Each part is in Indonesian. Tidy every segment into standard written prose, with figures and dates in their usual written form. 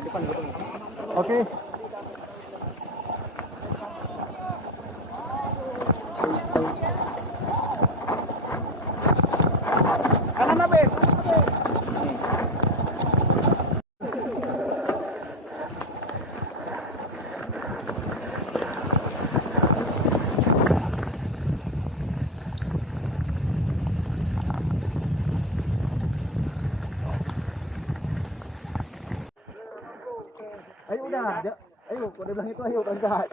Depan. Oke. Kanan Abid. Ayo udah, ayo kalau dia bilang itu ayo berangkat.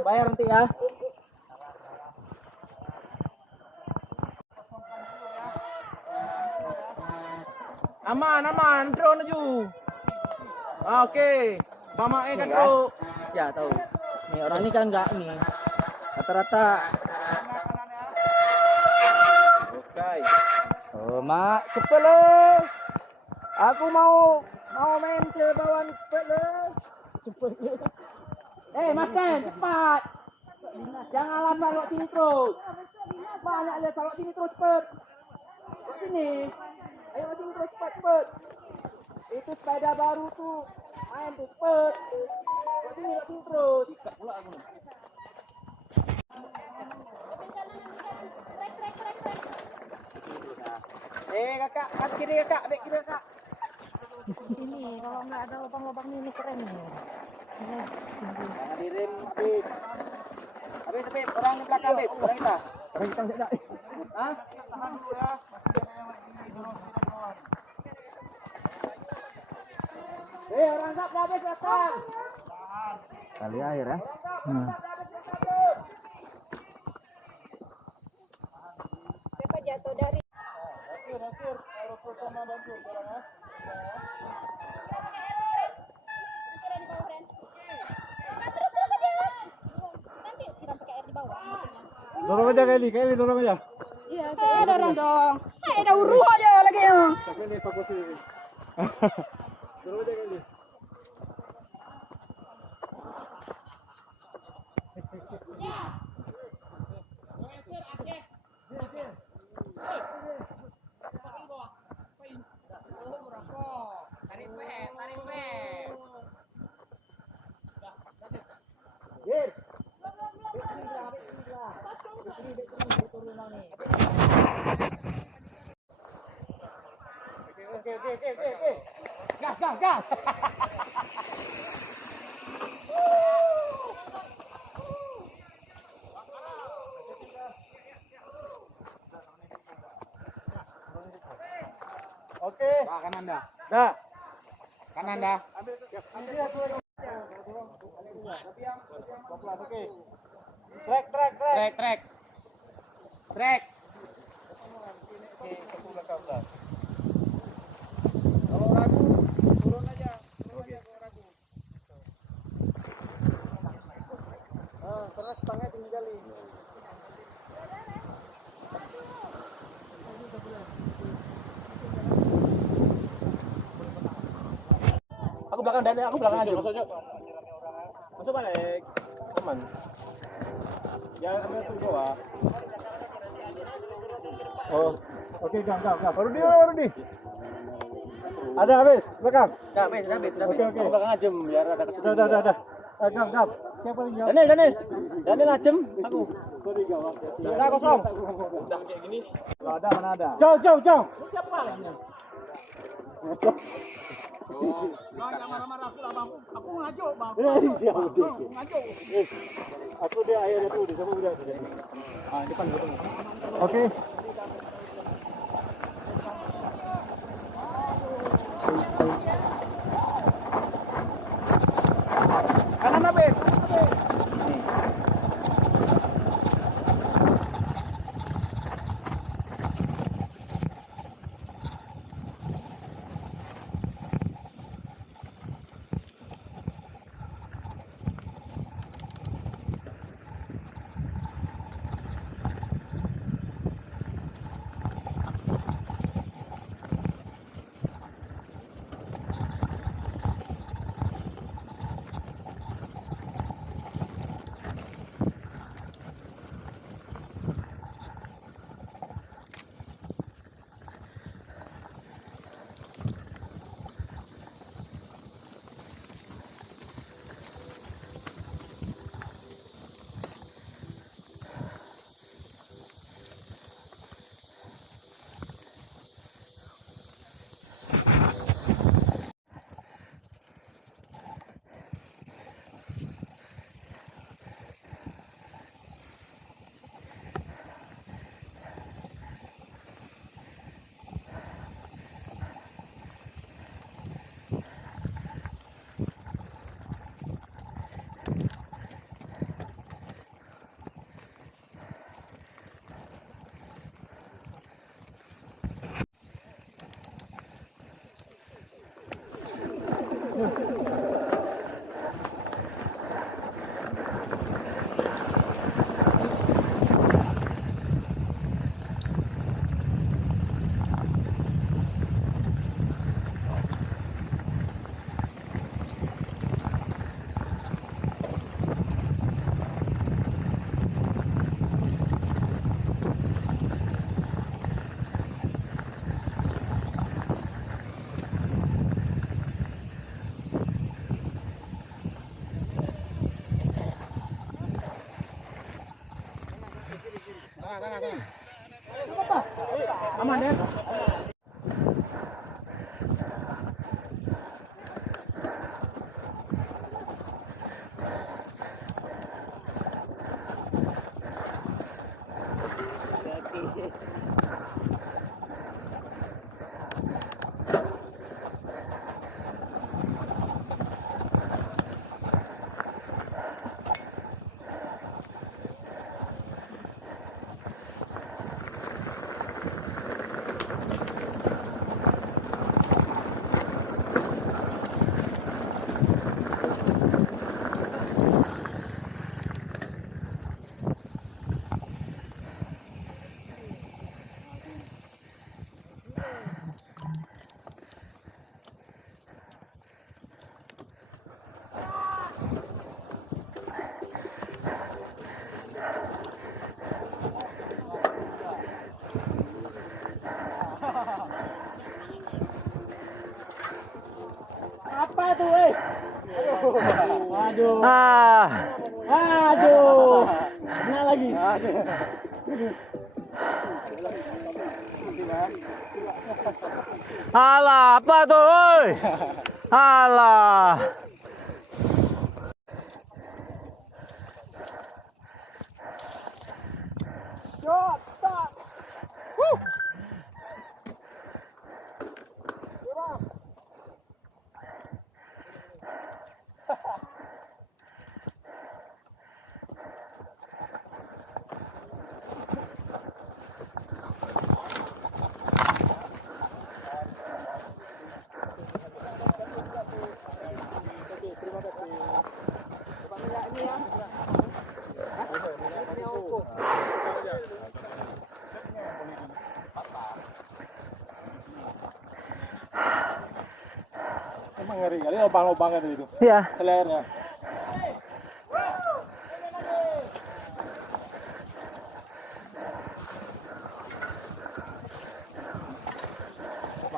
Bayar nanti ya. Aman, drone aja. Oke, Mama kan tuh. Ya tahu. Nih orang ini kan enggak nih. Rata-rata. Oke. Oh, Mak, cepet lo. Aku mau main ke bawah cepet lo. Cepet. Mas Ken, cepat. Jangan alasan lo sini terus. Banyak lihat salok sini terus cepet. Lo sini. Ayo lo sini terus cepet. Itu sepeda baru tuh. Main tuh cepet. Lo sini terus. Ikat pula aku. Kakak, ambil kiri kakak, ambil kiri kakak. Sini, kalau nggak ada lubang-lubang ini keren nih. Jangan direm, Bib. Habis, orang di belakang, Bib. Orang kita. Orang kita enggak. Hah? Tahan dulu ya. Orang tak habis datang. Kali air ya. Siapa jatuh dari? Nasir, kalau bersama bantu orang ya. Dorong aja Kelly, dorong aja. Iya, dorong dong. Ada uruh aja lagi ya. Tapi ini evakuasi. Dorong aja Kelly. Oke. Gas. Oke. Kanan dah. Dah. Kanan dah. Ambil dia tuh. Tapi yang pelan, oke. Trek. Oke, ke belakang. Kalau ragu, turun aja. Kalau ragu. Terus stangnya tinggi kali. Aku belakang aja, masuk balik. aman. Ya ambil tu bawah. Oh, oke, gam. Rudi. Ada habis, belakang. Dah habis. Oke. Belakang ajem biar ada ketutup. Dah. Gam. Siapa paling jauh? Daniel ajem aku. Dah kosong. Kalau ada mana ada? Jauh. Siapa lagi? Jangan marah-marah aku lah bang. Aku ngajuk bang. Ngajuk. Aku dia ayahnya tu, dia sama budak tu. Depan. Oke. Kanan habis. Aman ya? Apa tuh, Aduh. Aduh. Kena lagi. Alah, apa tuh, oi? Alah. Emang ngeri kali lubang-lubangnya itu. Iya. Selernya.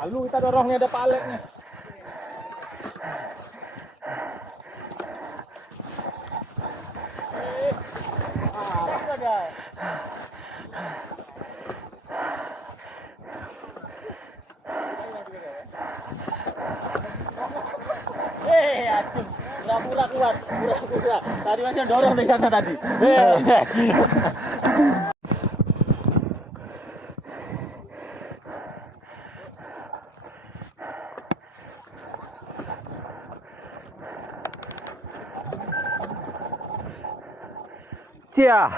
Lalu kita dorong nih, ada palet nih. Aduh, pura-pura kuat, pura-pura. Tadi macam dorong dari sana tadi. Cia.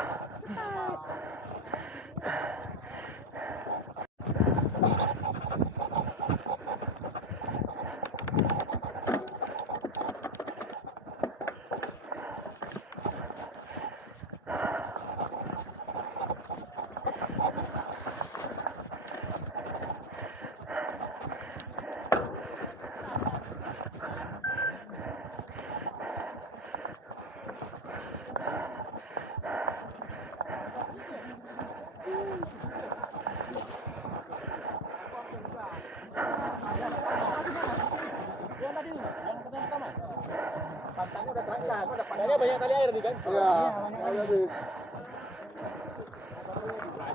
Pantangnya udah terangkat, pandannya banyak kali air nih kan? Iya, banyak nih.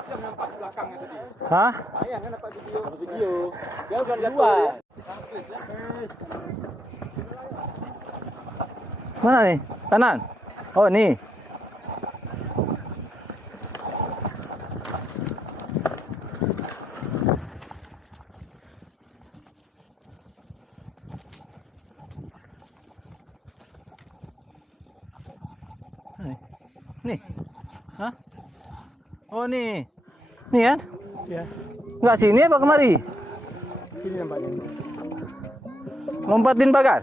Yang nampak belakangnya tadi. Hah? Sayang kan dapat video. Dia udah lihat Dua. Mana nih? Kanan? Oh, nih. Nih. Hah? Oh, nih. Nih kan? Iya. Enggak sini apa kemari? Sini nampaknya. Lompatin pagar.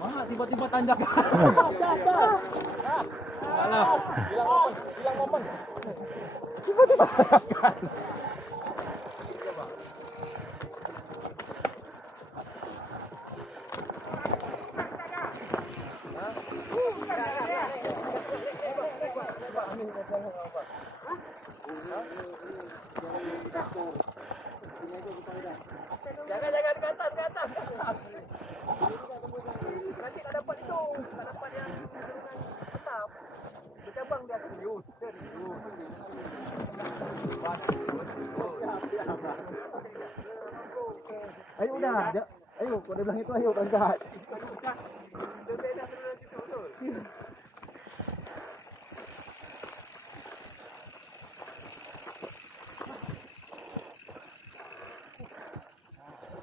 Mana tiba-tiba tanjak. Hilang momen. Tiba-tiba tanjakan. Jaga ke atas, ke atas. Nanti tak dapat itu, tak dapat yang tetap. Bercabang dia serius. Ayo udah, ayo kau dia bilang itu ayo angkat.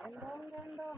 Gendong, gendong.